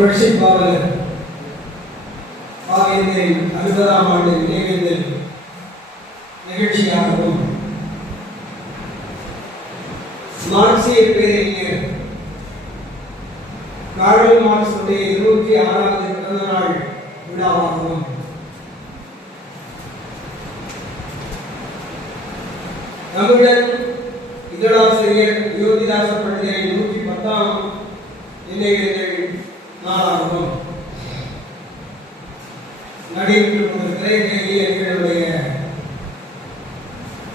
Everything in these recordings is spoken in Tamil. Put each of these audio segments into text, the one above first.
புரட்சி பாவலர் பாவேந்தரின் 60ஆம் ஆண்டு நினைவேந்தல் நிகழ்ச்சியாகவும் மார்க்சிய பேரறிஞர் கார்ல் மார்க்ஸுடைய 26வது பிறந்த நாள் விழாவாகவும் தமிழன் இதழாசிரியர் யோகிதாச பண்டிதரின் 110ஆம் நினைவேந்தல் நாளாகவும் நடைபெற்று கொண்டிருக்கிற எங்களுடைய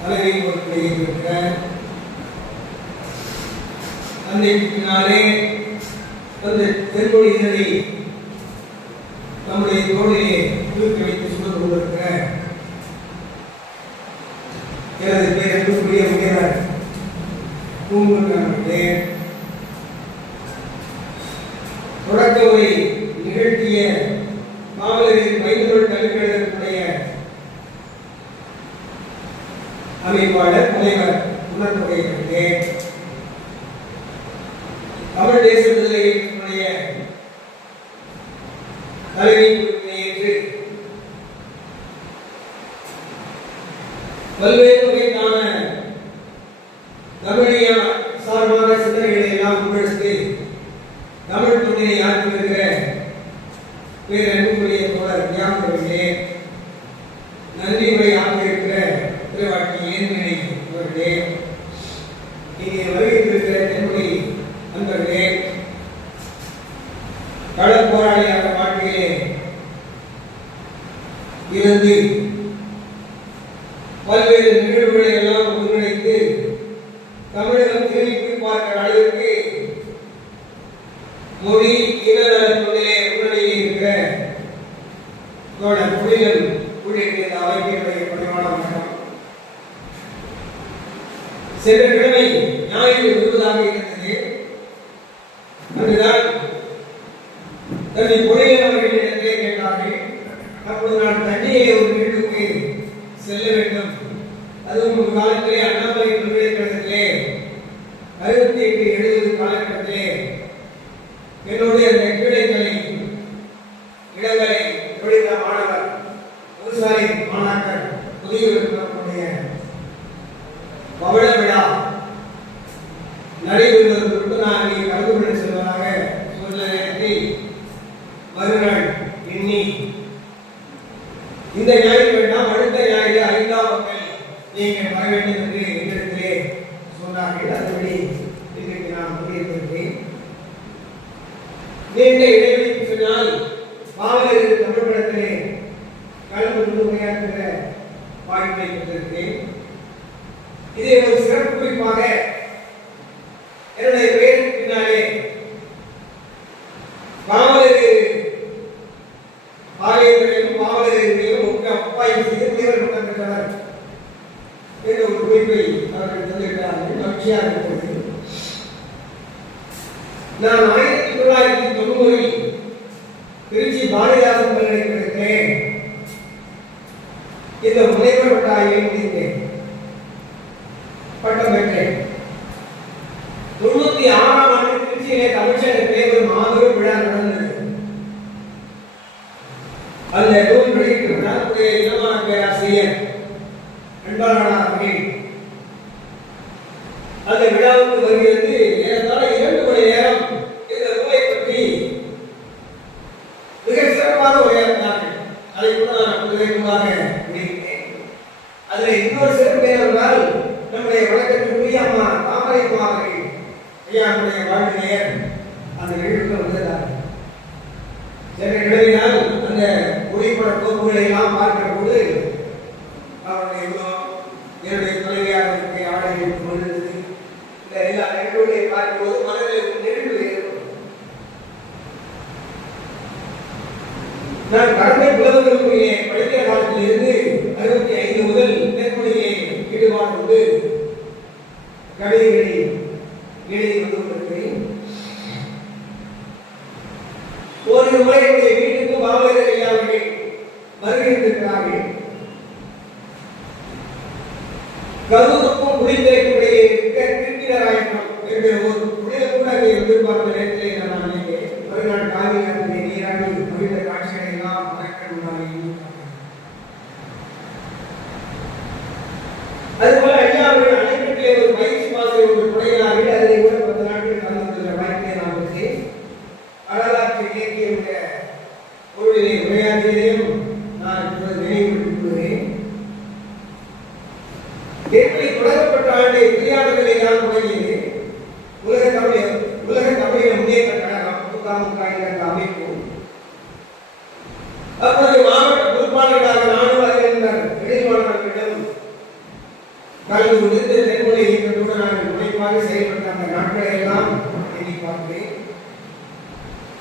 தலைமை பொறுப்பேற்க தந்தைக்கு பின்னாலே அந்த தென்மொழி இதழை நம்முடைய தோழிலே தூக்கி வைத்து சுமந்து கொண்டிருக்கிற எனது பேருக்குரிய முனைவர் பூங்குன்றே தொடக்க உரை நிகழ்த்திய மாவலரின் மைந்தொழில் கல்விக்கழகத்தினுடைய அமைப்பாளர் தலைவர் உணர்த்துறையிலே தமிழ் தேச விடுதலையினுடைய தலைமை ஏற்று பல்வேறு வகைக்கான தமிழிய சார்பான சிந்தனைகளை எல்லாம் முன்னெடுத்து தமிழ் தொழிலை ஆற்றி வருகிற பேரன்புக்குரிய தோழர் தியாகர்களே, நன்றி உரை ஆற்றியிருக்கிற திருவாட்டி ஏன்மணி அவர்களே, இங்கே வருகின்றிருக்கிற தென்மொழி நண்பர்களே, கடல் போராளியாக வாழ்க்கையிலே இருந்து பல்வேறு நிகழ்வுகளை எல்லாம் ஒருங்கிணைத்து தமிழகம் திரும்பி பார்க்கிற அளவிற்கு மொழி இனநலத்துடைய முன்னணியில் இருக்கிற தோழர் புலிகள் உள்ளிட்ட அமைப்பினுடைய பணிவான வணக்கம். சென்ற கிழமை ஞாயிறு விருதாக இருந்தது. அன்றுதான் தன்னை புலிகள் அவர்களிடத்திலே கேட்டார்கள். அப்போது நான் தண்ணியை ஒரு வீட்டுக்கு செல்ல வேண்டும், அதுவும் ஒரு காலத்திலே அண்ணாமலை பல்கலைக்கழகத்திலே 68-70 காலகட்டத்திலே என்னுடைய அந்த கிளைகளை இடங்களை படித்த மாணவர் விவசாயி மாணாக்கர் புதிய பவள விழா நடைபெறுவதற்கு நான் இங்கே கலந்து கொள்ள செல்வதாக சொல்ல நேரத்தில் மறுநாள் எண்ணி இந்த ஞாயிறு வேண்டாம், அடுத்த ஞாயிறு 5ஆம் மக்கள் நீங்கள் வர வேண்டும் என்று எங்களிடத்திலே சொன்னார்கள். அதுபடி இன்றைக்கு நான் முடியிருக்கிறேன். நீண்ட இடைவெளிக்கு சொன்னால் பாவலர் தமிழ் படத்திலே கலந்து கொண்டு உரையாற்றுகிற வாய்ப்பை பெற்றிருக்கிறேன். இதை ஒரு சிறப்பு குறிப்பாக என்னுடைய பெயருக்கு பின்னாலே பாவேந்தரையும் பாவலரையும் ஒப்பாய்வு செய்து உயர் பட்டம் பெற்றவர் என்ற ஒரு குறிப்பை அவர்கள் தந்திருக்கிறார்கள். மகிழ்ச்சியாக இருக்கிறது. நான் 1990 திருச்சி பாரதிதாசன் பல்கலைக்கழகத்திலே இந்த முனைவர் பட்டாயை முடித்தேன், பட்டம் பெற்றேன். 96ஆம் ஆண்டு திருச்சியிலே தமிழ்ச்சங்கத்திலே ஒரு மாபெரும் விழா நடந்தது. அந்த நூல் வெளியிட்டிருக்கிறார் இளமான பேராசிரியர் அன்பாளனார் அவர்கள். அந்த விழாவுக்கு வருகிறது. ஏறத்தாழ 2 மணி நேரம் இந்த நூலை பற்றி மிக சிறப்பாக உரையாற்றினார்கள். அதை கூட நான் விரைவாக முடிக்கிறேன். அதில் இன்னொரு சிறப்பு என்னவென்றால் நம்முடைய வழக்கத்திற்குரிய அம்மா தாமரை அவர்கள் ஐயாவுடைய வாழ்க்கையர் அந்த நிகழ்வுக்கு வந்திருந்தார். சென்ற கிழமையினால் அந்த புகைப்பட கோப்புகளை எல்லாம் பார்க்கிற போது அவருடைய என்னுடைய தொலைவியாக ஆடைகள் கொண்டிருந்தது. இந்த எல்லா நிகழ்வுகளையும் பார்க்கும்போது மனதில் நிகழ்வு ஏற்படும். நான் கடமை புலவர்களுடைய படிக்கிற காலத்தில் இருந்து 65 முதல் தென்மொழியை ஈடுபாடு கொண்டு கவிதைகளை எழுதி வந்து கொண்டிருக்கிறேன். ஒரு முறை என்னுடைய வீட்டுக்கு பாவலர் ஐயா அவர்கள் வருகின்றிருக்கிறார்கள். கருவுக்கும் குடித்திரைக்குடைய திருப்பினராயிரம் என்ற ஒரு புனித கூட எதிர்பார்த்த நேரத்திலே நான் நினைக்கிறேன். மறுநாள் காவிரி நீராடி மகிழ்ந்த காட்சிகளை எல்லாம் அதுபோல ஐயாவுடைய அணைக்கட்டிலே ஒரு பயிற்சி மாசை ஒரு துணையினார்கள் அதிலே கூட 10 நாட்கள் கலந்துள்ள வாய்ப்பை நாம் பெற்று வரலாற்று இலக்கிய பொருளிலே உரையாற்றியதையும் நான் இப்போது நினைவுபடுத்திக் கொள்கிறேன். எப்படி தொடங்கப்பட்ட ஆண்டு விளையாட்டுகளை தான் தொடங்கியது உலக தமிழக முன்னேற்ற கழகம் முகாமுக என்ற அமைப்பு. அப்போது மாவட்ட பொறுப்பாளர்களாக நானும் இடைமாணவர்களிடம் கலந்து கொண்டு தென்மொழி இயக்கத்தோடு நாங்கள் முனைப்பாக செயல்பட்ட அந்த நாட்களை எல்லாம் எண்ணி பார்க்கிறேன்.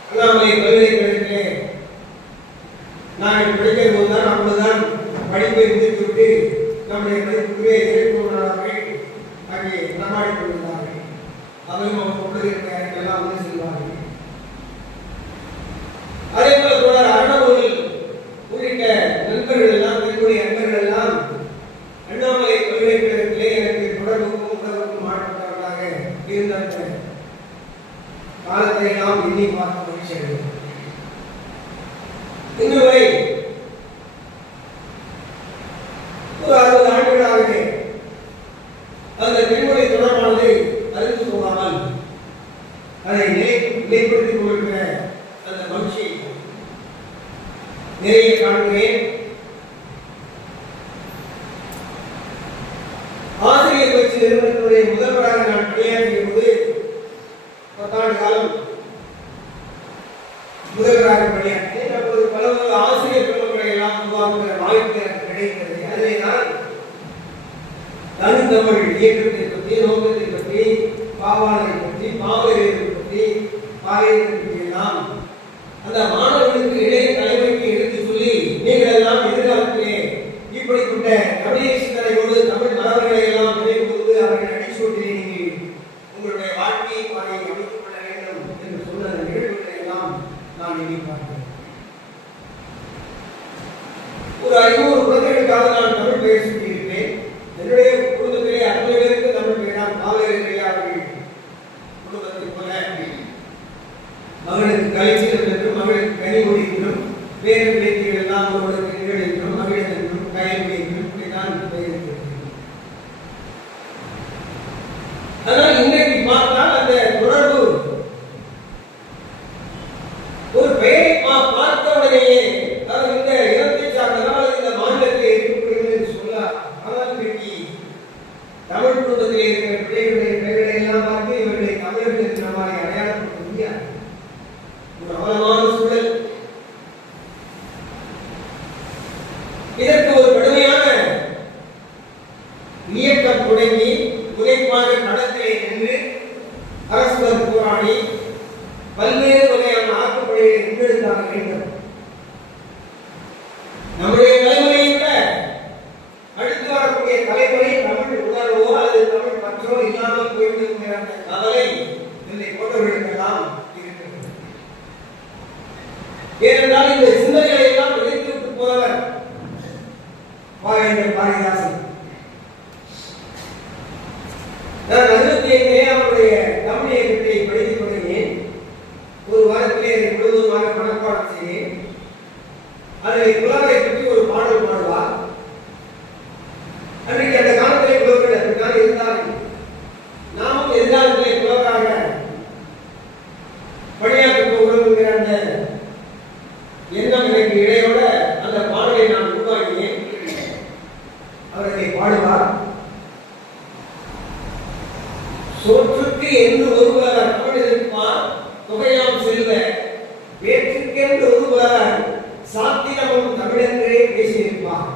அண்ணாமலை பல்கலைக்கழகத்திலே நாங்கள் படிக்கிற போதுதான் அப்பொழுதுதான் படிப்பை முடித்துவிட்டு நம்முடைய படிப்புக்குரிய இயக்குநர்கள் அங்கே நடமாடி கொண்டிருந்தார்கள். அவரும் அவர் கொண்டிருக்கிற எல்லாம் வந்து செல்வார்கள். அதே போல தொடர் அருணாவூரில் உள்ளிட்ட நண்பர்கள் எல்லாம் தென்மொழி நண்பர்கள் எல்லாம் அண்ணாமலை பல்கலைக்கழகத்திலே எனக்கு தொடர்புக்கும் உணர்வுக்கும் மாற்றப்பட்டவர்களாக இருந்த காலத்தை எல்லாம் எண்ணி பார்க்க மகிழ்ச்சி அடைகிறோம். இன்று வரை ஒரு 60 ஆண்டுகளாகவே அந்த தென்மொழி தொடர்பானது அறிந்து போகாமல் அதை நிலைப்படுத்திக் கொள்கிற அந்த மகிழ்ச்சி நிறைய காண்கிறேன். ஆசிரியர் பயிற்சி நிறுவனத்தினுடைய முதல்வராக நான் பணியாற்றிய போது 10 ஆண்டு காலம் முதல்வராக பணியாற்றினேன். அப்போது பல ஆசிரியர் பெருமக்களை எல்லாம் உருவாக்குகிற வாய்ப்பு எனக்கு கிடைக்கிறது. அதிலே நான் தனித்தமிழ் இயக்கத்தை பற்றி, நோக்கத்தை பற்றி, பாவாளரை பற்றி, பாவலரை பற்றி, பாவையை பற்றி எல்லாம் அந்த மாணவர்களுக்கு இடையே தலைமைக்கு எடுத்து சொல்லி நீங்கள் எல்லாம் எதிர்காலத்திலே இப்படிப்பட்ட கவிதை சிந்தனையோடு தமிழ் மரபுகளை எல்லாம் நினைவுகூர்ந்து அவர்கள் அடிச்சோட்டிலே நீங்கள் உங்களுடைய வாழ்க்கையை பாதை அமைத்துக் கொள்ள வேண்டும் என்று சொன்ன நிகழ்வுகளை எல்லாம் நான் எண்ணி பார்த்தேன். ஒரு 500 குழந்தைகளுக்காக நான் தமிழ் பெயர் சொல்லியிருப்பேன். என்னுடைய குடும்பத்திலே 60 பேருக்கு தமிழ் பெயர் பாவலரையா அவர்கள் குடும்பத்தைப் போல மகளுக்கு கலைச்சீரம் என்றும் மகளுக்கு கனிமொழி என்றும் பேரன் பேத்திகள் எல்லாம் ஒருவருக்கு நிகழ் என்றும் மகிழன் என்றும் கயல்வி என்றும் இப்படித்தான் பெயர். ஆனால் இன்றைக்கு பார்த்தால் அந்த தொடர்பு ஒரு பெயரை பார்த்தவுடனேயே அவர் இந்த இனத்தை சார்ந்ததால் இந்த மாநிலத்தில் இருக்கக்கூடியது என்று சொல்லலாம். ஆனால் இன்றைக்கு தமிழ் குடும்பத்தில் இருக்கிற பிள்ளைகளுடைய பெயர்களை எல்லாம் பார்த்து இவர்களை தமிழர்கள் என்ற மாதிரி அடையாளப்படுத்த முடியாது. ஒரு அவலமான சூழல். இதற்கு ஒரு கடுமையான இயக்கம் தொடங்கி உழைப்பாக களத்திலே நின்று அரசுடன் போராடி பல்வேறு வகையான ஆக்கப்பணிகளை முன்னெடுத்தாக வேண்டும். நம்முடைய தலைமுறையை விட அடுத்து வரக்கூடிய தலைமுறை தமிழ் உணர்வோ அல்லது தமிழ் பற்றோ இல்லாமல் போய்விடுகிற அந்த கவலை இதை போன்றவர்களுக்கெல்லாம் இருக்கிறது. ஏனென்றால் இந்த சிந்தனைகளை எல்லாம் விதைத்துவிட்டு போனவர் பாவேந்தர் பாரதிதாசன். நான் 65 அவருடைய தமிழ் இயக்கத்தை படித்துக் கொண்டேன். ஒரு வாரத்திலே அதை முழுவதுமாக மனப்பாடம் செய்தேன். அதில் புலவரை பற்றி ஒரு பாடல் பாடுவார். அன்றைக்கு அந்த காலத்திலே புலவர்கள் அப்படித்தான் இருந்தார்கள். நாமும் எதிர்காலத்திலே புலவராக பணியாற்றப் போகிறோம் என்கிற அந்த எண்ணம் எனக்கு இடையோட அந்த பாடலை நான் உருவாக்கினேன். அவர்களை பாடுவார். சோற்றுக்கு என்று ஒருவர் தமிழிருப்பார் தொகையாம் செல்வ வேற்றுக்கென்று ஒருவர் சாத்திரமும் தமிழென்றே பேசியிருப்பார்.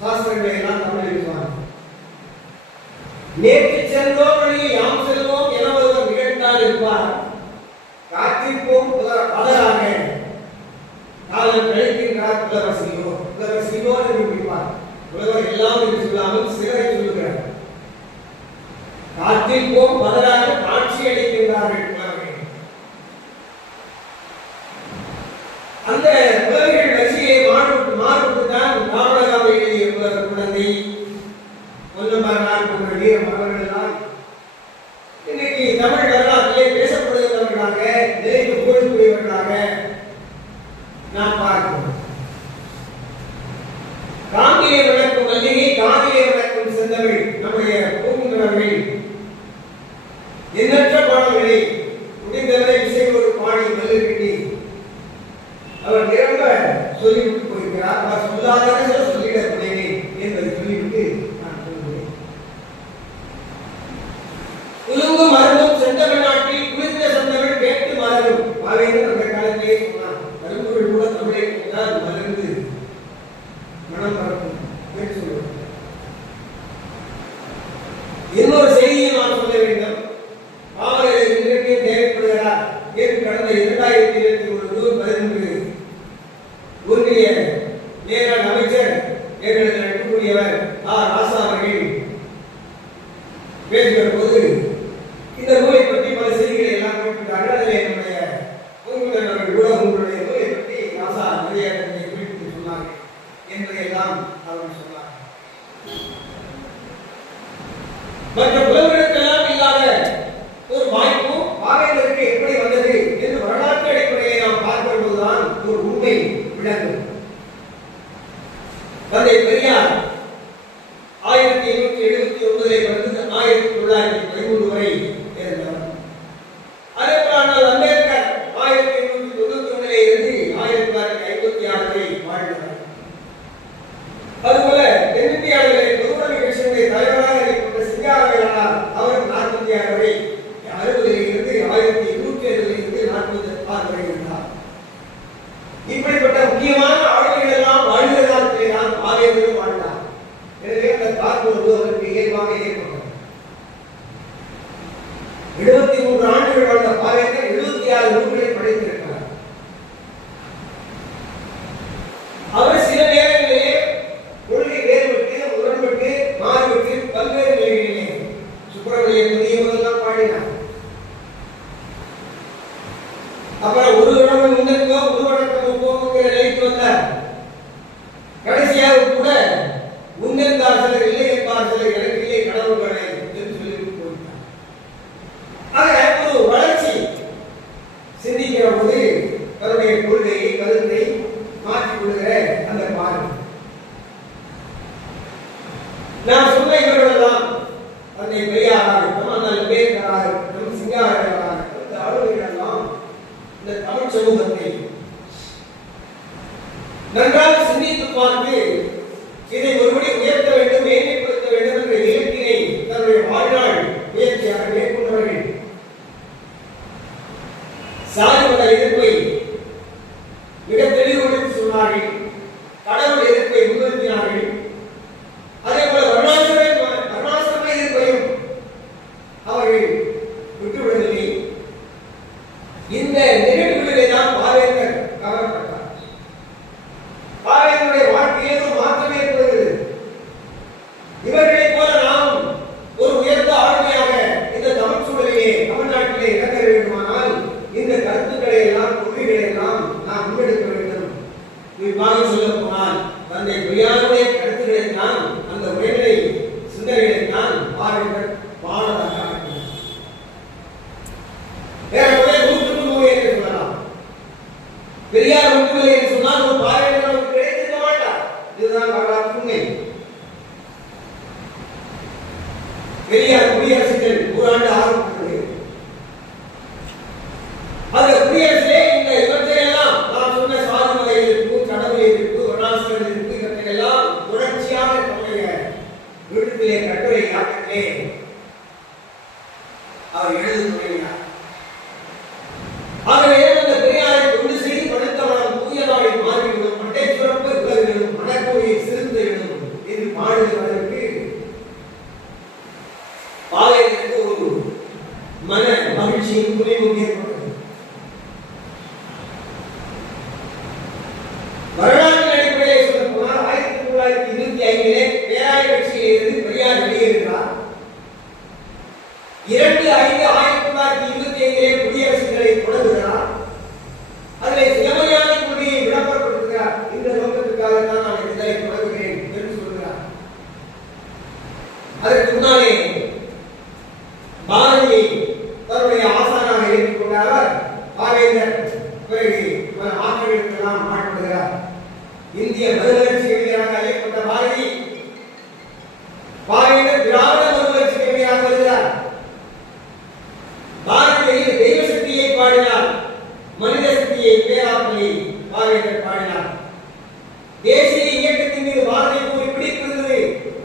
சாஸ்திரங்களை எல்லாம் தமிழ் இருப்பார். நேற்று சென்றோம் வழியை யாம் செல்வோம் என ஒருவர் நிகழ்ந்தால் இருப்பார். காத்திருப்போம் பலராக காலம் கழிக்கின்றார் புலவர் செல்வோம். புலவர் செல்வோம் என்று முடிப்பார். புலவர் எல்லாம் என்று சொல்லாமல் சிலரை சொல்லுகிறார். காத்திருப்போம் பலராக காட்சி அளிக்கின்றார்கள் புலவர்கள். அந்த புலவர்கள் ரசிகை மாறுபட்டுதான் ராமநாதன் எழுதிய புலவர் குழந்தை பொன்னம்பரனார் போன்ற வீர மகர்கள் எல்லாம் இன்னைக்கு தமிழ் வரலாற்றிலே பேசப்படுகிறவர்களாக நிலைத்து போய்க்கூடியவர்களாக இன்னொரு செய்தியை நான் சொல்ல வேண்டும். பாவலர் இன்றைக்கு தேவைப்படுகிறார். கடந்த 2021 ஜூன் 11 ஒன்றிய நேரான அமைச்சர் எங்களது நட்புக்குரியவர் ராசா அவர்கள் பேசுகிற போது இந்த நூலை பற்றி பல செய்திகளை எல்லாம் குறிப்பிட்டார்கள். அதில் என்னுடைய அவர்கள் கூட உங்களுடைய நூலை பற்றி ராசா நிறைய குறிப்பிட்டு சொன்னார்கள் என்பதையெல்லாம் அவர்கள் சொன்னார்கள். மற்ற புலவர்களுக்கெல்லாம் இல்லாத ஒரு வாய்ப்பு பாவேந்தருக்கு எப்படி வந்தது என்று வரலாற்று அடிப்படையை நாம் பார்க்கும்போதுதான் ஒரு உண்மை விளங்கும். தந்தை பெரியார் 1879 பிறந்து 1913 வரை இருந்தார். அதேபோல் அம்பேத்கர் 1891 இருந்து 1956 வரை வாழ்ந்தார். அதுபோல தென்னிந்தியாவிலே பொதுவுடைமை கட்சியினுடைய தலைவராக இருக்கின்ற சிங்காரவேலனார் அவர் 46 வரை 60 இருந்து 1870 இருந்து 46 வரை இருந்தார். இப்படிப்பட்ட முக்கியமான ஆளுமைகள் எல்லாம் வாழ்ந்த காலத்திலே தான் பாவேந்தரும் வாழ்ந்தார். எனவே அந்த காற்போது அவருக்கு இயல்பாக ஏற்பட்டது. 73 ஆண்டுகள் வாழ்ந்த பாவேந்தர் 76 நூல்களை படைத்திருக்கிறார். அவர் சில நேரங்களிலே கொள்கை வேறுபட்டு முரண்பட்டு மாறுபட்டு பல்வேறு நிலைகளிலே சுப்பிரமணிய புதியவரெல்லாம் பாடினார். அப்புறம் ஒரு உடம்பு முன்னேற்கோ உருவடக்கம் போக்குங்கிற நிலைக்கு வந்தார். கடைசியாக கூட முன்னேற்பார் சிலர் இல்லை என்பார் சிலர் எனக்கு இல்லை கடவுள்களை என்று சொல்லி போட்டார். ஆக ஒரு வளர்ச்சி சிந்திக்கிற போது தன்னுடைய கொள்கையை கருத்தை மாற்றிக் கொள்கிற அந்த பார்வை நான் சொன்ன இவர்களெல்லாம் தந்தை பெரியாராக இருக்கட்டும், அந்த அம்பேத்கராக இருக்கட்டும், சிங்காரவேலராக இருக்கட்டும், இந்த ஆளுமைகளெல்லாம் இந்த தமிழ் சமூகத்தை நன்றாக சிந்தித்து பார்த்து இதை ஒருபடி உயர்த்த வேண்டும், மேன்மைப்படுத்த வேண்டும் என்ற இலக்கினை தன்னுடைய வாழ்நாள் முயற்சியாக மேற்கொண்டவர்கள். சாதி மத எதிர்ப்பை மிக தெளிவுபடுத்தி சொன்னார்கள். கடவுள் எதிர்ப்பை முன்னிறுத்தினார்கள். அதே போல வர்ணாசிரம எதிர்ப்பையும் அவர்கள் விட்டுவிடவில்லை. இந்த நிகழ்வுகளிலே தான் பாவேந்தர் கவரப்பட்டார். பாவேந்தருடைய வாழ்க்கையில் ஒரு மாற்றம் ஏற்படுகிறது. இவர்களைப் போல நாம் ஒரு உயர்ந்த ஆளுமையாக இந்த தமிழ் சூழலிலே தமிழ்நாட்டிலே இறங்க வேண்டுமானால் இந்த கருத்துக்களை எல்லாம் கொள்கைகளை எல்லாம் நாம் முன்னெடுக்க வேண்டும். குறிப்பாக சொல்ல போனால் தந்தை பெரியாருடைய கருத்துக்களை தான் அந்த உரைகளை சிந்தனைகளை தான் பாவேந்தர் பாடலாக ஆக்கினார். ஏறக்குறைய 100 என்று சொல்லலாம். பெரியார் மட்டுமில்லை என்று சொன்னால் ஒரு பாவேந்தர் நமக்கு கிடைத்திருக்க மாட்டார். இதுதான் வரலாற்று உண்மை. பெரியார் குடியரசுகள் 100 ஆண்டு ஆரம்பித்தது. அந்த குடியரசிலே இந்த இவற்றையெல்லாம் நான் சொன்ன சாதி மத எதிர்ப்பு, கடவுள் எதிர்ப்பு, வர்ணாசிரம எதிர்ப்பு இவற்றையெல்லாம் தொடர்ச்சியாக தன்னுடைய விடுதலை கட்டுரை யாத்திரையிலே அவர் எழுத தொடங்கினார். ஆகவே அந்த பெரியாரை கொண்டு செய்து படுத்தவனம் புதிய நாளை மாறிவிடும், மட்டை சுரப்பு விலகிடும், மணக்கோயை சிறுத்தையிடும் என்று பாடுவதற்கு பாவேந்தருக்கு ஒரு மன மகிழ்ச்சியும் துணிவும் ஏற்பட்டது. வரலாற்று அடிப்படையில் சொல்ல போனால் 1925 பேராய கட்சியில் இருந்து பெரியார் வெளியேறுகிறார். 2/5/1925 குடியரசுகளை தொடங்குகிறார். அதில் சிலமையான கொள்கையை விளம்பரப்படுத்துகிறார். இந்த நோக்கத்துக்காகத்தான் நான் இதனை தொடங்குகிறேன் என்று சொல்கிறார். அதற்கு முன்னாலே பாரதியை தன்னுடைய ஆசானாக ஏற்றுக்கொண்டார் பாவேந்தர். பிறகு ஆட்சிகளுக்கெல்லாம் ஆட்படுகிறார். இந்திய மறுமலர்ச்சி கவிஞராக அறியப்பட்ட பாவேந்தர் திராவிட மறுமலர்ச்சி கவிஞராக வருகிறார். பாரதியில் தெய்வ சக்தியை பாடினார், மனித சக்தியை பேராற்றலை பாவேந்தர் பாடினார். தேசிய இயக்கத்தின் மீது பாரதிக்கு ஒரு பிடிப்பு இருந்தது.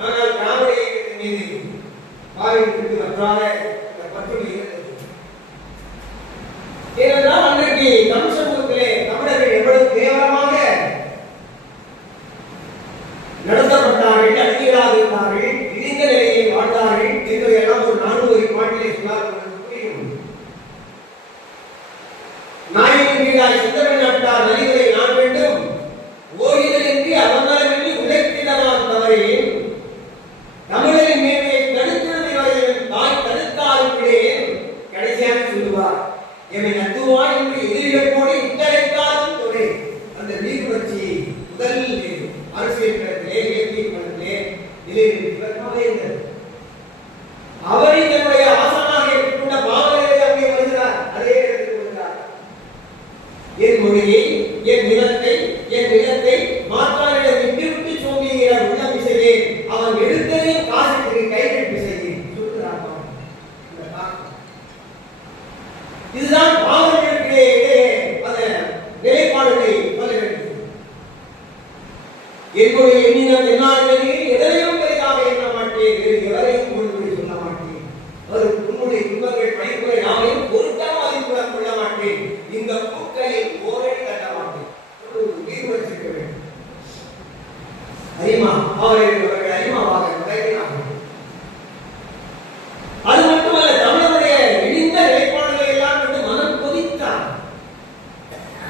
ஆனால் திராவிட இயக்கத்தின் மீது பாவேந்தருக்கு வற்றாத பற்று இருந்தது. ஏனென்றால் அன்றைக்கு தமிழ் சமூகத்திலே தமிழர்கள் எவ்வளவு கேவலமாக நடத்தப்பட்டார்கள், அடிமைகளாக இருந்தார்கள், இழிந்த நிலையில் வாழ்ந்தார்கள் என்பதை இவர் பாவேந்தர். அவரை தன்னுடைய ஆசானாக ஏற்றுக்கொண்ட பாவேந்தரை அங்கே வருகிறார். அதே இடத்துக்கு வருகிறார். என் மொழியை, என் நிலத்தை, என் நிலத்தை மாற்றாரிடம் விட்டு சோம்பிகிற உள்ளம் விசையே அவன் எடுத்ததையும் காசுக்கு கைகட்டு செய்ய சொல்லுகிறார். இதுதான் பாவங்களுக்கு இடையே அந்த நிலைப்பாடுகளை சொல்ல வேண்டும். என்னுடைய எண்ணினம் என்னாகிறது, எதனையும் பெரிதாக எண்ண மாட்டேன், எவரையும் முன்மொழி சொல்ல மாட்டேன், ஒரு உன்னுடைய துன்பங்கள் படிப்புகளை யாவையும் பொருட்டாக மதிப்புட கொள்ள மாட்டேன், இந்த பூக்களில் ஓரடி கட்ட மாட்டேன். உயிர் வச்சிருக்க வேண்டும். அறிமா அவர்கள் அறிமாவாக தைரியமாக. அது மட்டுமல்ல, தமிழனுடைய இழிந்த நிலைப்பாடுகளை எல்லாம் கண்டு மனம் கொதித்தார்.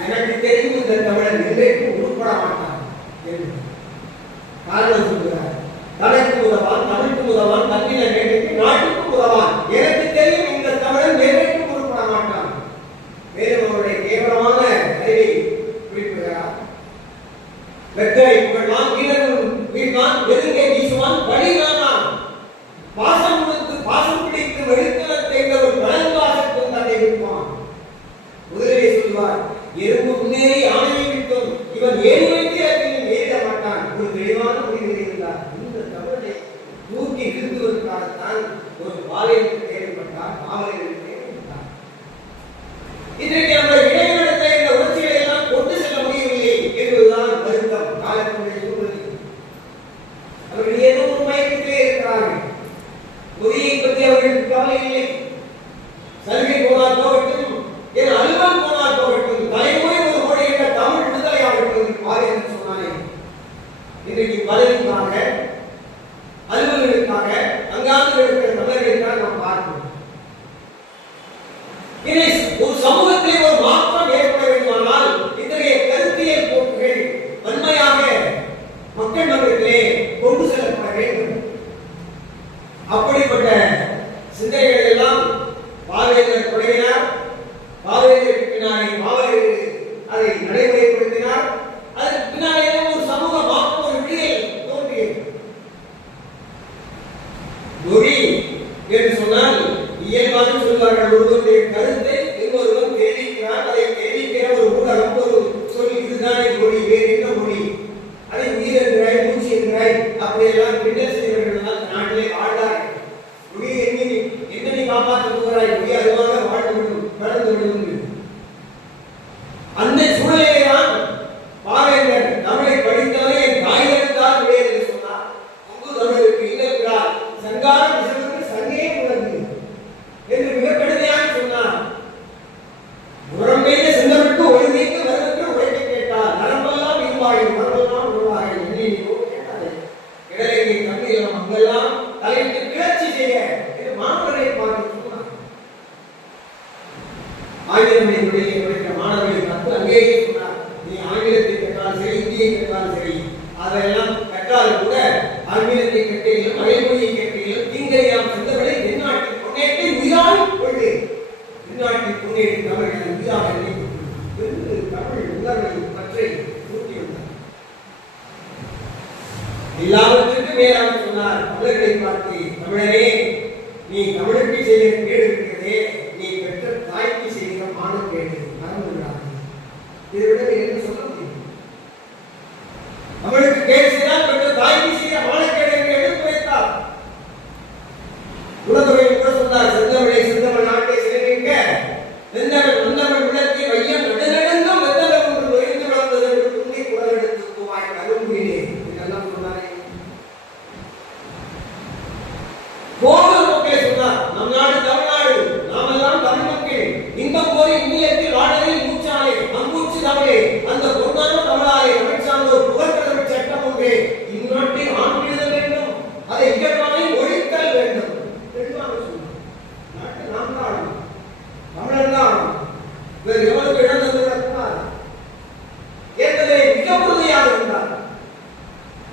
எனக்கு தெரியும் இந்த தமிழன் என்றைக்கும் உருப்பட மாட்டான் என்று காரணம் சொல்கிறார். தனக்கு உதவான், தமிழுக்கு உதவான், தன்னில கேட்டுக்கு நாட்டுக்கு உதவான். எனக்கு தெரியும் இந்த தமிழன் என்றைக்கும் உருப்பட மாட்டான். மேலும் அவருடைய கேவலமான அறிவை குறிப்பிடுகிறார். வெட்டரை புகழ்வான், வீரர்கள் வீழ்வான், வெறுங்கை வீசுவான், வழிகானான், பாசம் கொடுத்து பாசம் பிடித்து வெளுத்தவர் தேர்ந்தவர் பழங்காசத்தும் தன்னை விடுவான். முதலிலே சொல்வார், எறும்பு முன்னேறி ஆணையை விட்டும் இவன் ஏறி வைத்து அதில் ஏறிட மாட்டான். ஒரு தெளிவான முடிவு இருந்தார். இந்த தமிழை தூக்கி நிறுத்துவதற்காகத்தான் ஒரு பாளையத்துக்கு தேவைப்பட்டார், பாவலர்களுக்கு தேவைப்பட்டார். இன்றைக்கு நம்ம இடைநிலத்தை இந்த உணர்ச்சிகளை எல்லாம் கொண்டு செல்ல முடியவில்லை என்பதுதான் வருத்தம். காலத்தினுடைய சூழ்நிலை அவர்கள் ஏதோ ஒரு மயக்கத்திலே இருக்கிறார்கள். மொழியை பற்றி அவர்களுக்கு கவலை இல்லை. சலுகை போனால் போகட்டும், என் அலுவல் போனால் போகட்டும், தலைமுறை ஒரு மொழி என்ற தமிழ் விடுதலை ஆகட்டும் என்று சொன்னானே. இன்றைக்கு பதவிக்காக, அலுவல்களுக்காக அங்காந்து இருக்கிற தமிழர்களுக்காக நாம் பார்க்கிறோம். இதை ஒரு சமூகத்திலே ஒரு மாற்றம் ஏற்பட வேண்டுமானால் இத்தகைய கருத்தியல் போக்குகள் வன்மையாக மக்கள் மன்றத்திலே கொண்டு செல்லப்பட வேண்டும். அப்படிப்பட்ட சிந்தனைகள் எல்லாம் பாவேந்தர் தொடங்கினார். பாவேந்தர் பின்னாலே பாவலர்கள் அதை நடைமுறைப்படுத்தினார். அதற்கு பின்னாலே ஒரு சமூக மாற்றம், ஒரு விடியல் தோன்றியது. மொழி என்று சொன்னால் இயல்பாக சொல்வார்கள், ஒருவருடைய கருத்தை இன்னொருவன் தெரிவிக்கிறார், அதை தெரிவிக்கிற ஒரு ஊடகம், ஒரு சொல், இதுதான் மொழி, வேறு என்ன மொழி, அதை உயிர் என்கிறாய், மூச்சு என்கிறாய், அப்படியெல்லாம் கிண்டல் செய்தவர்கள் நாட்டிலே வாழ்ந்தார்கள். மொழியை என்ன நீ காப்பாற்ற போகிறாய், மொழி அதுவாக வாழ்ந்துவிடும், கடந்து விடும். அந்த சூழலை தான் பாவேந்தர் தமிழை படித்தவரை என் தாய்களுக்காக வேறு என்று சொன்னார். முன்பு தமிழுக்கு இணைக்கிறார், சங்கார விஷயத்துக்கு சங்கே உணர்ந்து என்று மிக கடுமையாக சொன்னார். உரம் பெய்த செந்தமிழ்க்கு ஒரு நீக்கு வருவதற்கு உழைக்க கேட்டார். நரம்பெல்லாம் இருவாயும் மரபெல்லாம் உருவாக எண்ணியோ கேட்டாரே. இடலை கண்ணீரம் அங்கெல்லாம் தலையிட்டு கிளர்ச்சி செய்ய என்று மாணவர்களை பார்த்து சொன்னார். ஆங்கிலத்தை படிக்கிற மாணவர்களை பார்த்து அங்கேயே சொன்னார், நீ ஆங்கிலத்தை கற்றால் சரி, இந்தியை கற்றால் சரி, அதெல்லாம் கற்றாலும் கூட ஆங்கிலத்தை கற்கையிலும் மலைமொழியை கற்கையிலும் தீங்கரையாம் சென்றவரை தென்னாட்டின் பொன்னேற்றை உயிரால் கொள்ளு, தென்னாட்டின் பொன்னேற்று தமிழர்கள் உயிராக என்று தமிழ் உணர்வை பற்றி ஊட்டியுள்ளார். எல்லாவற்றுக்கும் மேலாக சொன்னார், தமிழர்களை பார்த்து, தமிழரே நீ தமிழுக்கு செய்கிற கேடு இருக்கிறதே, நீ பெற்ற தாய்க்கு செய்கிற மான கேடு மறந்துவிடாது. இதை விட என்ன சொல்ல முடியும்? தமிழுக்கு கேடு செய்தால் பெற்ற தாய்க்கு செய்கிற மானக்கேடு என்று எடுத்துரைத்தார். குலத்தொகை கூட சொன்னார், செந்தமிழை செந்தமிழ் நாட்டை சிறப்பிக்க வெந்தமிழ் வந்தமிழ் உள்ளத்தை வையம் நடுநடுங்கும் வெந்தமிழ் ஒன்று ஒழிந்து வளர்ந்தது என்று துணி குரல் எடுத்து தூவாய் கரும்புகிறே இதெல்லாம் சொன்னாரே. போகிற போக்கிலே சொன்னார், நம் நாடு தமிழ்நாடு, நாமெல்லாம் தமிழ் மக்கள், இன்பம் போய் இந்தியத்தில் வாழலில் மூச்சாலே அம்பூச்சு தமிழே, அந்த பொன்னான தமிழாலே தமிழ்ச்சார்ந்த ஒரு புகழ்கடவுள் சட்டம் ஒன்றே இந்நாட்டை ஆண்டிட வேண்டும், அதை இயற்காமை ஒழித்தல் வேண்டும். தெளிவாக சொன்னார். நாட்டு நாம் தான் தமிழர் தான், வேறு எவருக்கு இழந்தது கூடாது என்பதை மிக உறுதியாக இருந்தார்.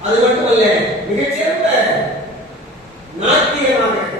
அது மட்டுமல்ல, மிகச்சிறந்த நாத்திகமாக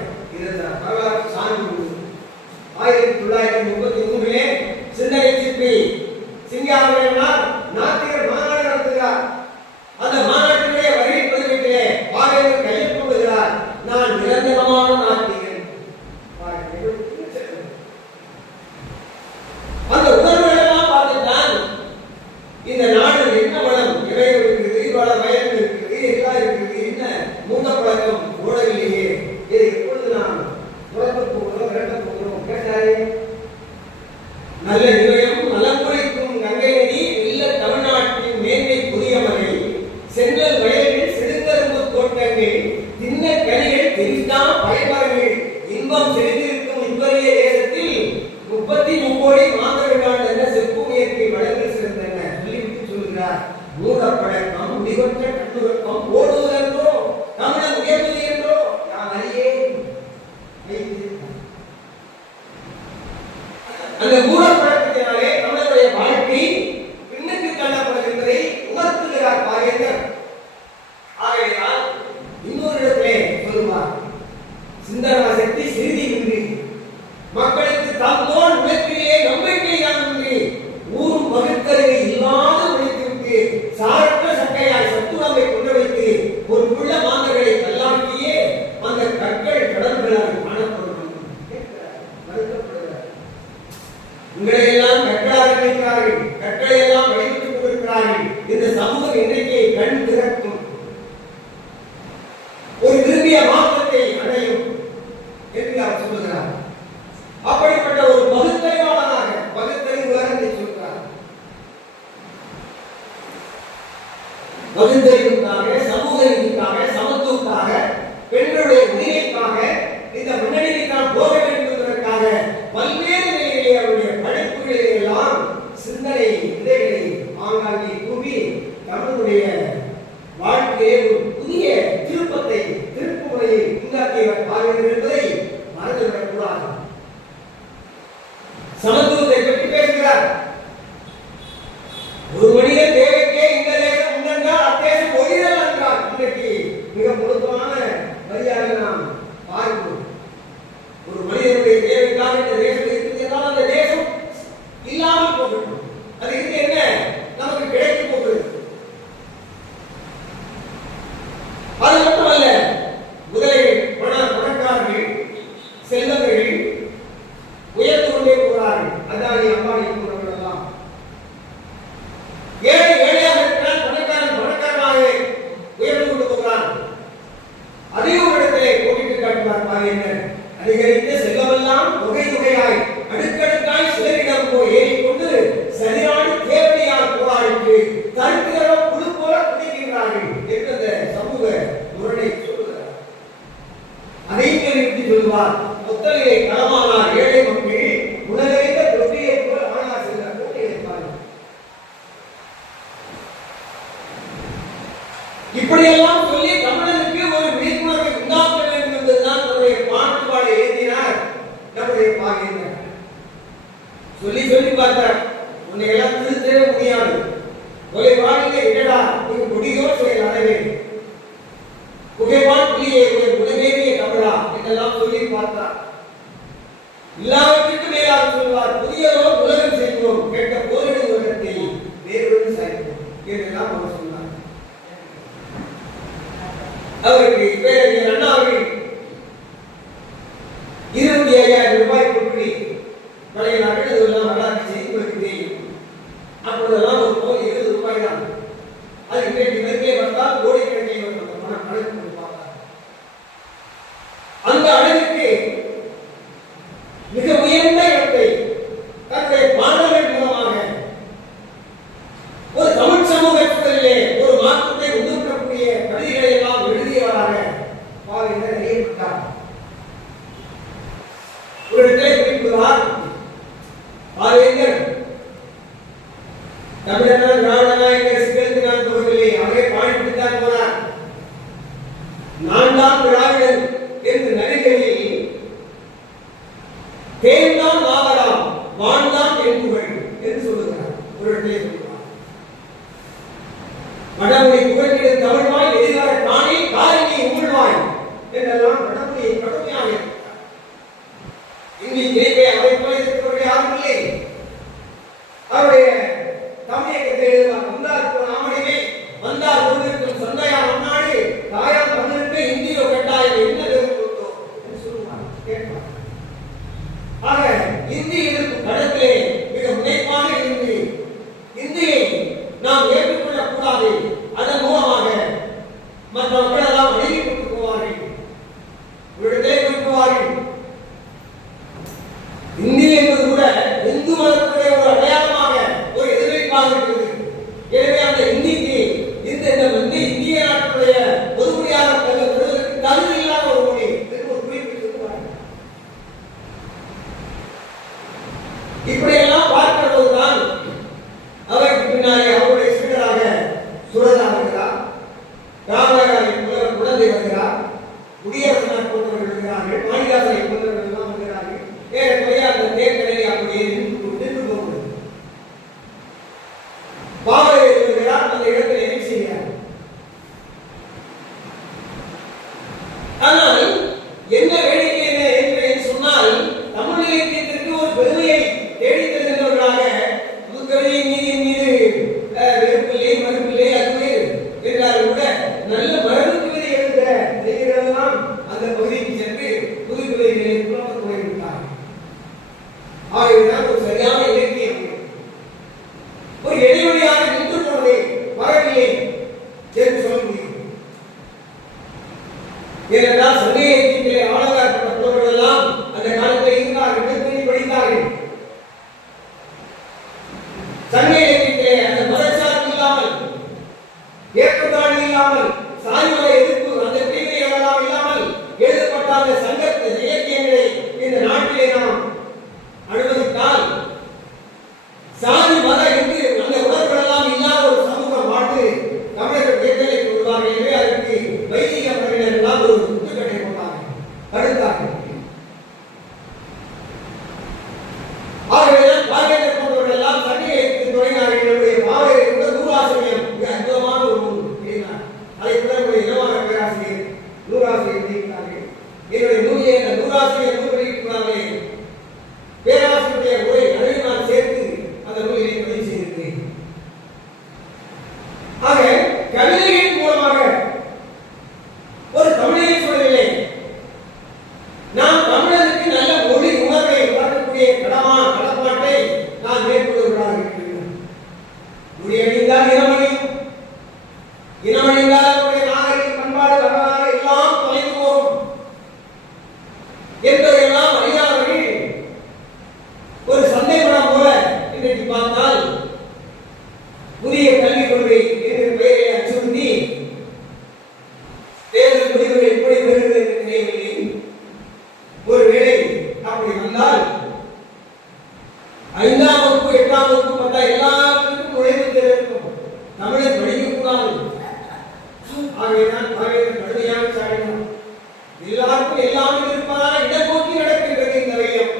தெரிந்தால் பயன்பார்கள் இன்பம் செறிந்திருக்கும் இவ்வறிய தேசத்தில் 33 கோடி மாந்தர்கள் என்ற செப்பு இயற்கை வளங்கள் சிறந்தன சொல்லிவிட்டு சொல்கிறார். மூடப்பழக்கம் முடிவற்ற கட்டுவக்கம் ஓடுவதென்றோ தமிழன் உயர்வது என்றோ நான் அறியே. அந்த மூடப்பழக்கத்தினாலே தமிழருடைய வாழ்க்கை பின்னுக்கு தள்ளப்படுகின்றதை உணர்த்துகிறார் பாரியர். ஆகையால் இன்னொரு இடத்திலே சொல்லுவார், சிந்தனா சக்தி சிறிதின்றி மக்களுக்கு தந்தோன் உழைப்பிலே நம்பிக்கை தானின்றி ஊரும் பகுத்தறிவை இல்லாது உழைத்துவிட்டு சாரற்ற சட்டையாய் சத்துணவை கொண்டு வைத்து ஒரு உள்ள மாந்தர்களை கல்லாக்கியே அந்த கற்கள் கடல்களால் காணப்படும். உங்களை எல்லாம் கற்களாக நினைக்கிறார்கள், கற்களை எல்லாம் வழிவிட்டுக் கொண்டிருக்கிறார்கள். இந்த சமூகம் இன்றைக்கு கண் திறக்கும், ஒரு விரும்பிய மாற்றத்தை அடையும் என்று அவர் சொல்லுகிறார். அப்படிப்பட்ட ஒரு பகுத்தறிவாளனாக பகுத்தறிவு உலகத்தை சொல்கிறார். பகுத்தறிவுக்காக, சமூக நீதிக்காக, சமத்துவக்காக, பெண்களுடைய உரிமைக்காக, இந்த முன்னணிக்கு நாம் போக வேண்டும் என்பதற்காக பல்வேறு நிலையிலே அவருடைய படைப்புகளிலே எல்லாம் சிந்தனை விதைகளை ஆங்காங்கே கூவி தமிழுடைய வாழ்க்கையை ஒரு புதிய திருப்பத்தை திருப்பு முறையை உண்டாக்கியவர் பாருங்கள் என்பதை மறந்துவிடக் கூடாது. சமத்துவத்தை பற்றி பேசுகிறார். ஒரு மனிதன் தேவைக்கே இந்த தேசம் முன்னென்றால் அத்தேசம் ஒழிதல் என்றார். இன்றைக்கு மிக பொருத்தமான வரியாக நாம் பார்க்கிறோம். ஒரு மனிதனுடைய தேவைக்காக இந்த தேசம் இருக்குது என்றால் அந்த தேசம் இல்லாமல் போகட்டும். அது இருந்து என்ன நமக்கு கிடைக்கப் போகிறது? அது மட்டுமல்ல, முதலில் பணக்காரர்கள் செல்வந்தர்கள் உயர்ந்து கொண்டே போகிறார்கள். அதானி அம்பானி போன்றவர்களெல்லாம் ஏழை ஏழையாக இருக்கிறான், பணக்காரன் பணக்காரனாக உயர்ந்து கொண்டு போகிறான். அதே ஒரு இடத்திலே போட்டிட்டு காட்டுவார் பாருங்கள். அதிகரித்த செல்வமெல்லாம் தொகை தொகையாய் அடுக்கடுக்காய் சிலரிடம் போய் ஏறிக்கொண்டு சரியான தேவையால் போராடிட்டு தருக்கிறவம் புழு போல குடிக்கின்றார்கள் என்ற சமூக முரணை சொல்லுகிறார். அதையும் நிறுத்தி சொல்வார். முத்தலிலே களமானார் ஏழை மக்கள் உணவறிந்த தொட்டியை போல் ஆனா சில போட்டி வைப்பார்கள். இப்படியெல்லாம் சொல்லி தமிழனுக்கு ஒரு விழிப்புணர்வை உண்டாக்க வேண்டும் என்பதுதான் நம்முடைய பாட்டுப்பாடை எழுதினார் நம்முடைய பாகியர். சொல்லி சொல்லி பார்த்தார், உன்னை எல்லாம் திருத்தவே முடியாது, கொலை வாழ்க்கை இடடா நீங்க முடியோ செயல் அறவே புகைவான் புலியை உடனேறிய கமலா என்றெல்லாம் சொல்லி பார்த்தார். எல்லாவற்றுக்கும் மேலாக சொல்வார், புதியதோ உலகம் செய்வோம், கேட்ட போரிடு உலகத்தை வேறொரு சாய்ப்போம் என்றெல்லாம் அவர் சொன்னார். அவருக்கு பேரறிஞர் அண்ணா அவர்கள் 25,000 ரூபாய் கொடுத்து பழைய நாட்கள் இதெல்லாம் வரலாற்று செய்தி உங்களுக்கு தெரியும். அப்பொழுதெல்லாம் ஒரு பவுன் 20 ரூபாய் தான். அது இன்றைக்கு இதற்கே வந்தால் கோடிக்கணக்கில் பணம் கணக்கு கொடுப்பாங்க. அந்த அளவிற்கு மிக உயர்ந்த இடத்தை தன்னுடைய பாடல்கள் மூலமாக ஒரு தமிழ் சமூகத்திலே ஒரு மாற்றத்தை உருவாக்கக்கூடிய கவிதைகளை எல்லாம் எழுதியவராக பாவேந்தர் அறியப்பட்டார். ஒரு இடத்திலே குறிப்பிடுவார், பாவேந்தர் தமிழனா திராவிடனா என்ற சிக்கலுக்கு நான் போகவில்லை, அவரே பாடிவிட்டுத்தான் போனார். நான் தான் திராவிடன் என்று நடிகையில் தேர்ந்தான் ஆகலாம் வாழ்ந்தான் என்புகள் என்று சொல்லுகிறார். ஒரு இடத்திலே சொல்லுவார், வடமொழி புகழ்கிறது தமிழ்வாய் எதிர்கால காணி காரணி உமிழ்வாய் என்றெல்லாம் வடமொழியை கடுமையாக இருக்கிறார். இந்தி இணைப்பை அவரை போல இருக்கிறவர்கள் யாரும் இல்லை. அவருடைய தமிழகத்தை எழுதுவார், வந்தார் ஆமணியை வந்தார் கொண்டிருக்கும் சந்தையார் அண்ணாடு தாயார் தமிழுக்கு இந்தியோ கட்டாயம் என்ன கொடுத்தோ என்று சொல்லுவார், கேட்பார். ஆக இந்தி எதிர்ப்பு கடத்திலே மிக குடியரசனார் போன்றவர்கள் இருக்கிறார்கள், மாநிலாசனை போன்றவர்கள் எல்லாம் இருக்கிறார்கள். ஏறக்குறைய அந்த தேர்தலை அப்படியே நின்று போகிறது. பாவலர் இருக்கிறார், அந்த இடத்தில் என்ன செய்கிறார்? ஆனால் என்ன வேடிக்கை என்று சொன்னால், தமிழ் இலக்கியத்திற்கு ஒரு பெருமையை தேடித் தருகின்றவர்களாக கவிதையின் மீது வெறுப்பில்லை, மறுப்பில்லை, அதுவே என்றாலும் கூட நல்ல மரபு கவிதை எழுதுகிற செய்கிறதெல்லாம் அந்த பகுதிக்கு சென்று புது கவிதைகளை புலம்பத் போய்விட்டார். ஆகவேதான் ஒரு சரியான இலக்கியம் ஒரு இடைவெளியாக நின்று போனதை வரவில்லை என்று சொல்ல முடியும். ஏனென்றால் சங்க இலக்கியத்திலே ஆழங்காட்டப்பட்டவர்கள் எல்லாம் அந்த காலத்தில் இருந்தார்கள், இடத்தில் படித்தார்கள். சங்க இலக்கியத்திலே அந்த மதச்சார்பு இல்லாமல், ஏற்றத்தாழ்வு இல்லாமல், சாதிமத எதிர்ப்பு அந்த பிரிவுகள் எல்லாம் இல்லாமல் எழுதப்பட்ட அந்த சங்க இலக்கியங்களை இந்த நாட்டிலே நாம் அனுமதித்தால் சாதி மத என்று அந்த உணர்வுகள் எல்லாம் இல்லாத ஒரு சமூகம் வாழ்ந்து தமிழர்கள் தேர்தலை கொள்வார்கள் என்று அதற்கு வைதிக மரபினர் எல்லாம் ஒரு முட்டுக்கட்டை போட்டார்கள், தடுத்தார்கள். ஆகவேதான் பாவேந்தர் போன்றவர்கள் எல்லாம் சங்க இலக்கியத்தில் தொடங்கினார்கள். என்னுடைய பாவேந்தர் கூட நூறாசிரியம் மிக அற்புதமான ஒரு நூல் எழுதினார். அதை கூட என்னுடைய இளமான பேராசிரியர் நூறாசிரியர் எழுதியிருக்கிறார்கள். என்னுடைய நூலிலே அந்த நூறாசிரியர் நூல் வெளியிட்டுள்ளார்களே, பேராசிரியருடைய உரை அதையும் நான் சேர்த்து அந்த நூலிலே பதிவு செய்திருக்கிறேன். ஆக கவிதைகளின் மூலமாக ஒரு தமிழை சொல்லவில்லை, நாம் தமிழருக்கு நல்ல மொழி உணர்வை வளர்க்கக்கூடிய கடப்பாட்டை நாம் மேற்கொள்கிறார்கள். மொழி அணிந்தால் இனமணியும், இனமணிந்தால் அவருடைய நாகரிக பண்பாடு வரலாறு எல்லாம் தொலைந்து போகும் என்பதையெல்லாம் அறியாதவர்கள் ஒரு சந்தேகம் போல இன்றைக்கு பார்த்தால் புதிய கல்விக் கொள்கை என்ற பெயரை அச்சுறுத்தி தேர்தல் முடிவுகள் எப்படி வருகிறது என்று தெரியவில்லை. ஒருவேளை அப்படி வந்தால் 5ஆம் வகுப்பு 8ஆம் வகுப்பு 10 எல்லாருக்கும் நுழைவு தேர்வு தமிழர் படிக்கக்கூடாது. ஆகவேதான் கடுமையாக சாடினார். எல்லாருக்கும் எல்லாமே இருப்பதால் இடப்போக்கி நடக்கின்றது இந்த வையம்.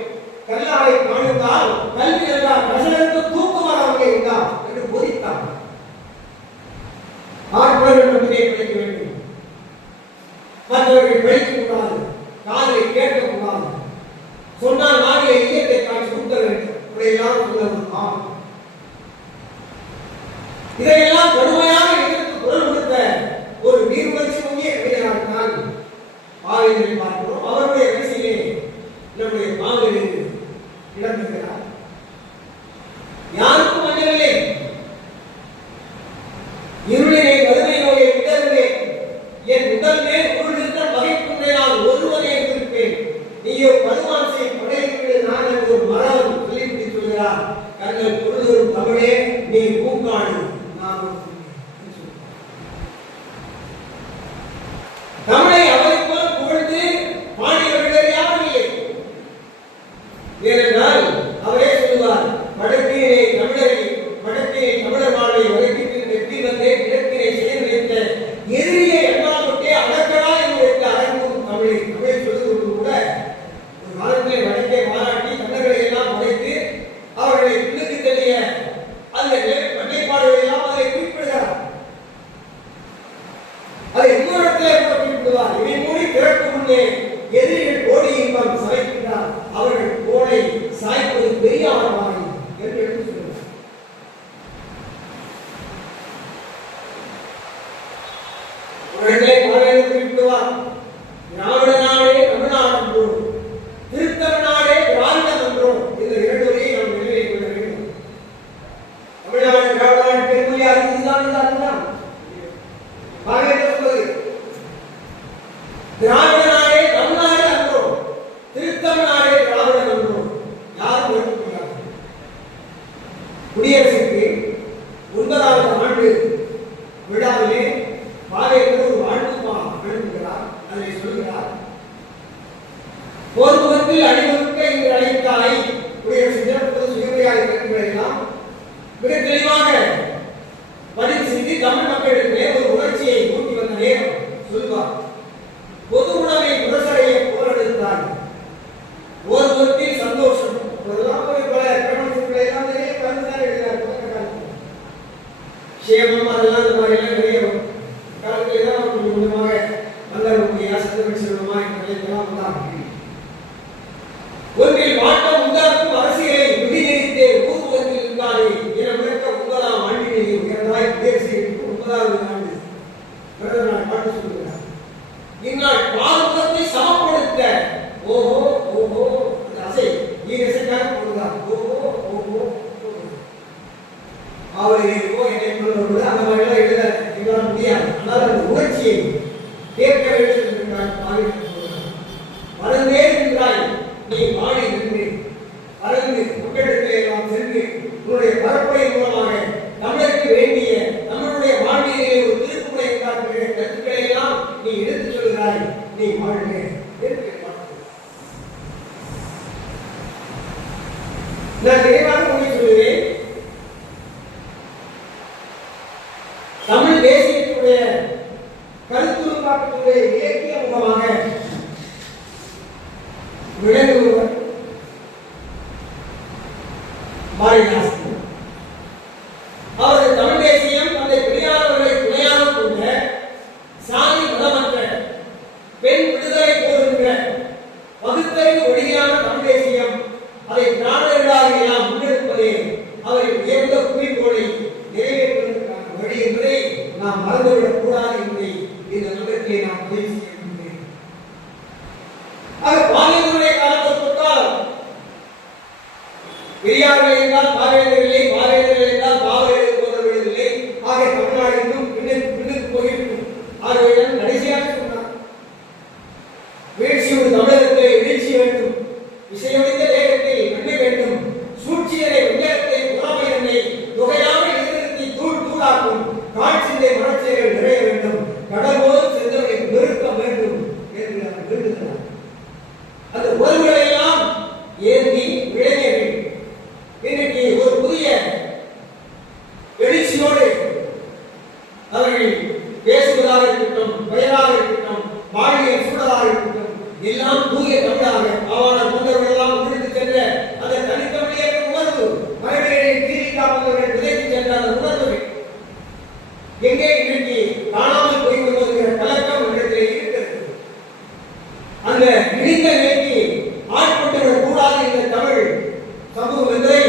கல்லாரை காணுந்தால் கல்வி என்றால் கசனத்து தூக்குமாறவங்க உண்டா என்று போதித்தார். ஆட்புலர்கள் மட்டுமே படிக்க வேண்டும், மற்றவர்கள் படிக்கக்கூடாது, காதலை கேட்கக்கூடாது, சொன்னால் நாளிலே இயற்கை காட்சி கொடுக்க வேண்டும். இதையெல்லாம் சொல்லலாம். இதையெல்லாம் கடுமையாக எதிர்த்து குரல் கொடுத்த ஒரு நீர்வளர்ச்சி முக்கிய கவிஞராகத்தான் பாவேந்தரை பார்க்கிறோம். அவருடைய வரிசையிலே நம்முடைய பாவேந்தர் இடம்பெறுகிறார். யாருக்கும் அஞ்சவில்லை, இருளினை வறுமை நோயை விடருவேன், என் உடல் மேல் உருள்கின்ற வகைக்குன்றே நான் ஒருவனே இருந்திருப்பேன், நீயோ பருமாசை படையவிடு நான் என்று ஒரு மரம் சொல்லிவிட்டு சொல்கிறார். கண்ணல் பொழுதொரும் தமிழே நீ பூங்காடு நான் தமிழை அவரை போல் புகழ்ந்து பாடியவர்கள் யாரும் இல்லை. ஏனென்றால் அவரே சொல்லுவார், வடக்கினை தமிழர் வாழ்வை வடக்கிற்கு வெற்றி வந்தே கிழக்கினை செயல் வைத்த எதிரியை எண்ணாமட்டே அடக்கடா என்று வைத்த அரங்கும் தமிழை சொல்லுவது கூட ஒரு காலத்திலே வடக்கே பாராட்டி தமிழர்களை எல்லாம் உடைத்து அவர்களை பின்னுக்கு தெரிய அந்த பண்டைப்பாடுகளை எல்லாம் அதை குறிப்பிடுகிறார். அதை இன்னொரு இடத்துல குறிப்பிடுவார். இவை மூடி திறக்கும் முன்னே எதிரிகள் கோடி இன்பம் சமைக்கின்றார், அவர்கள் கோடை சாய்ப்பது பெரிய ஆரவாய் என்று எடுத்து சொல்லுவார். அவர்களை பாடலை குறிப்பிடுவார். திராவிட நாடே தமிழ்நாடு என்றோ, திருத்தமிழ்நாடே திராவிடம் என்றோ, இந்த இரண்டு வரையை நாம் நினைவில் கொள்ள வேண்டும். தமிழ்நாடு திராவிட நாடு பெருமொழி அறிந்துதான் பாவேந்தர் சொல்வது. திராவிட நாடே தமிழ்நாடு என்றோ, திருத்தமிழ்நாடே திராவிடம் என்றோ யாரும் மறுக்க முடியாது. குடியரசுக்கு 9வது ஆண்டு விழாவிலே பாவேந்தர் ஒரு வாழ்த்து அனுப்புகிறார். அதை சொல்கிறார், போர்முகத்தில் அணிவகுக்க இன்று அழைத்தாய். குடியரசு தினம் சுயமரியாதை கருத்துக்களெல்லாம் மிக தெளிவாக பதிவு செய்து தமிழ் மக்களிடத்திலே ஒரு உணர்ச்சியை ஊட்டி வந்த நேரம் சொல்வார். பொது உணவை ஒன்றில் மாற்றம் உண்டாக்கும் அரசியலை விதிநெறித்தே ஊர்வலத்தில் இருந்தாரே என விளக்க 9ஆம் ஆண்டிலேயே உயர்ந்தாய் தேசியத்துக்கு 9வது ஆண்டு நான் பாட்டு சொல்லுகிறார். இந்நாள் பாரதத்தை சமப்படுத்த ஓஹோ ஓஹோ அசை ஈரசைக்காக போடுகிறார். ஓஹோ ஓஹோ அவரை என்னை கொண்டு அந்த மாதிரிலாம் எழுத எங்களால் முடியாது. ஆனால் அந்த உணர்ச்சியை கேட்க வேண்டும் என்று நான் பாடினார். மறந்தே நின்றாய் நீ வாடி நின்று பறந்து மக்களிடத்திலே நாம் சென்று உன்னுடைய பரப்புரை மூலமாக தமிழருக்கு வேண்டிய நம்மளுடைய வாழ்விலே ஒரு திருப்புமுனை உண்டாக்குகிற கருத்துக்களை எல்லாம் நீ எடுத்துச் சொல்கிறாய். நீ வாழ்க நான் நிறைவாக உண்மை சொல்கிறேன். தமிழ் தேசியத்துடைய கருத்துருவாக்கத்துடைய இலக்கிய முகமாக விளங்குவர் பாரதிதாசன். அவரது தமிழ் தேசியம் தந்தை பெரியார் அவர்களை துணையாக கொண்ட சாதி மதமற்ற பெண் விடுதலை கோருகின்ற பகுத்தறிவு ஒளியான தமிழ் தேசியம் அதை திராவிடர்களாக எல்லாம் முன்னெடுப்பதே அவரின் உயர்ந்த குறிக்கோளை நிறைவேற்றுவதற்கான வழி என்பதை நாம் மறந்துவிடக் கூடாது என்பதை இந்த நகரத்திலே நாம் பதிவு செய்ய விரும்புகிறேன். பாவேந்தருடைய காலத்தை தொட்டால் பெரியார்கள் என்றால் பாவேந்தர்களே, பாவேந்தர்கள் என்றால் பாவேந்தர் போன்றவர்கள் ஆக தமிழ்நாடு இன்னும் பின்னுக்கு போயிருக்கும். ஆகவே கடைசியாக சொன்னார், வீழ்ச்சி ஒரு தமிழகத்திலே வீழ்ச்சி வேண்டும், இசையமைந்த வேகத்தில் வெண்ண வேண்டும், சூழ்ச்சியரை வெள்ளத்தை புறமையினை தொகையாமல் எதிர்த்து தூள் தூளாக்கும் காட்சியை மனச்செயல்கள் நிறைய வேண்டும், கடலோடு சென்றவரை நிறுத்த வேண்டும் என்று அவர் விரும்புகிறார். அந்த உறவுகளை எல்லாம் ஏந்தி இளைஞர்கள் இன்றைக்கு ஒரு புதிய எழுச்சியோடு அவர்கள் பேசுவதாக இருக்கட்டும், பெயராக இருக்கட்டும், வாழ்வியல் சூழலாக இருக்கட்டும், எல்லாம் தூய தமிழாக அவர்கள் முன்னவர்கள் எல்லாம் முடித்து சென்ற அந்த தனித்தமிழிய உணர்வு மனிதர்களை தீரிக்காமல் விதைத்து சென்ற அந்த உணர்வு எங்கே இன்றைக்கு காணாமல் போய் வருகிற கலக்கம் இடத்திலே இருக்கிறது. அந்த இழிந்த நிலைக்கு ஆட்பட்டுவிடக் கூடாது இந்த தமிழ் சமூகம் என்பதை